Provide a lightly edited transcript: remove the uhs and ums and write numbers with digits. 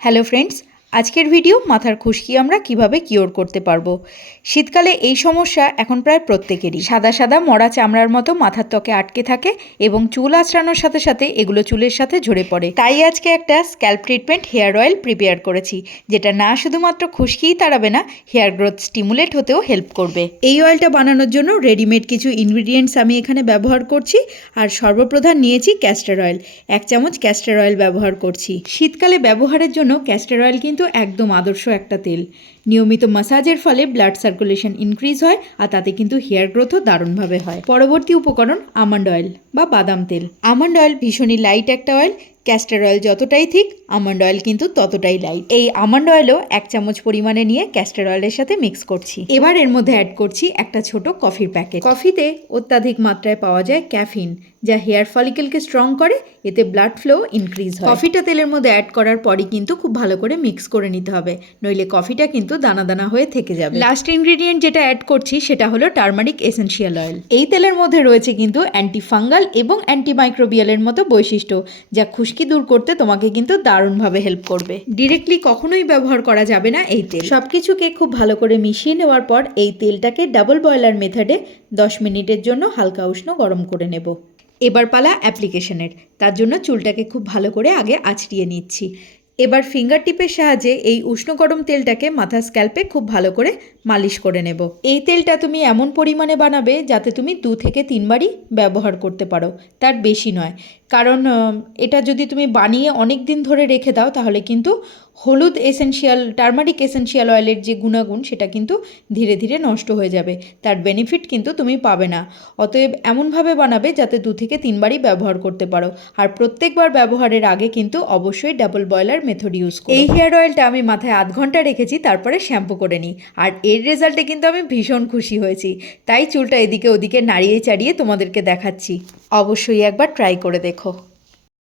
Hello friends, আজকের video মাথার খুশকি আমরা কিভাবে কিওর করতে পারবো। শীতকালে এই সমস্যা এখন প্রায় প্রত্যেকেরই। সাদা সাদা মরা চামড়ার মতো মাথার ত্বকে আটকে থাকে এবং চুল আঁচড়ানোর সাথে সাথে এগুলো চুলের সাথে ঝরে পড়ে। তাই আজকে একটা scalp treatment hair oil prepare করেছি, যেটা না শুধুমাত্র খুশকিই তাড়াবে না, হেয়ার গ্রোথ স্টিমুলেট হতেও হেল্প করবে। এই অয়েলটা বানানোর জন্য রেডিমেড কিছু ইনগ্রিডিয়েন্টস আমি এখানে ব্যবহার করছি। আর সর্বপ্রধান নিয়েছি ক্যাস্টর অয়েল, 1 চামচ ক্যাস্টর অয়েল ব্যবহার করছি। শীতকালে ব্যবহারের জন্য ক্যাস্টর অয়েল কিন্তু একদম আদর্শ একটা তেল। নিয়মিত ম্যাসাজের ফলে ব্লাড সার্কুলেশন ইনক্রিজ হয়, আর তাতে কিন্তু হেয়ার গ্রোথও দারুণভাবে হয়। পরবর্তী উপকরণ আমন্ড অয়েল বা বাদাম তেল। আমন্ড অয়েল ভীষণই লাইট একটা অয়েল। ক্যাস্টর অয়েল যতটাই ঠিক, আমন্ড অয়েল কিন্তু ততটাই লাইট। এই আমন্ড অয়েলও 1 চামচ পরিমাণে নিয়ে ক্যাস্টর অয়েলের সাথে মিক্স করছি। এবার এর মধ্যে অ্যাড করছি একটা ছোট কফির প্যাকেট। কফিতে অত্যাধিক মাত্রায় পাওয়া যায় ক্যাফিন, যা হেয়ার ফলিকেলকে স্ট্রং করে, এতে ব্লাড ফ্লো ইনক্রিজ হয়। কফিটা তেলের মধ্যে অ্যাড করার পরই কিন্তু খুব ভালো করে মিক্স করে নিতে হবে, নইলে কফিটা কিন্তু দানা দানা হয়ে থেকে যাবে। লাস্ট ইনগ্রিডিয়েন্ট যেটা অ্যাড করছি সেটা হলো টারমারিক এসেনশিয়াল অয়েল। এই তেলের মধ্যে রয়েছে কিন্তু অ্যান্টিফাঙ্গাল এবং অ্যান্টিমাইক্রোবিয়ালের মতো বৈশিষ্ট্য, যা খুশকি দূর করতে তোমাকে কিন্তু দারুণভাবে হেল্প করবে। ডিরেক্টলি কখনোই ব্যবহার করা যাবে না এই তেল। সবকিছুকে খুব ভালো করে মিশিয়ে নেওয়ার পর এই তেলটাকে ডাবল বয়লার মেথডে 10 মিনিটের জন্য হালকা উষ্ণ গরম করে নেব। এবার পালা অ্যাপ্লিকেশনের। তার জন্য চুলটাকে খুব ভালো করে আগে আঁচড়িয়ে নিচ্ছি। এবার ফিঙ্গার টিপের সাহায্যে এই উষ্ণ গরম তেলটাকে মাথার স্ক্যাল্পে খুব ভালো করে মালিশ করে নেব। এই তেলটা তুমি এমন পরিমাণে বানাবে যাতে তুমি 2 থেকে 3 বারই ব্যবহার করতে পারো, তার বেশি নয়। কারণ এটা যদি তুমি বানিয়ে অনেক দিন ধরে রেখে দাও তাহলে কিন্তু হলুদ এসেনশিয়াল টারমারিক এসেনশিয়াল অয়েলের যে গুণাগুণ সেটা কিন্তু ধীরে ধীরে নষ্ট হয়ে যাবে, তার বেনিফিট কিন্তু তুমি পাবে না। অতএব এমনভাবে বানাবে যাতে 2 থেকে 3 বারই ব্যবহার করতে পারো। আর প্রত্যেকবার ব্যবহারের আগে কিন্তু অবশ্যই ডাবল বয়লার মেথড ইউজ করো। এই হেয়ার অয়েলটা আমি মাথায় 0.5 ঘন্টা রেখেছি, তারপরে শ্যাম্পু করে নিই। আর এর রেজাল্টে কিন্তু আমি ভীষণ খুশি হয়েছি, তাই চুলটা এদিকে ওদিকে নাড়িয়ে চাড়িয়ে তোমাদেরকে দেখাচ্ছি। অবশ্যই একবার ট্রাই করে দেখো।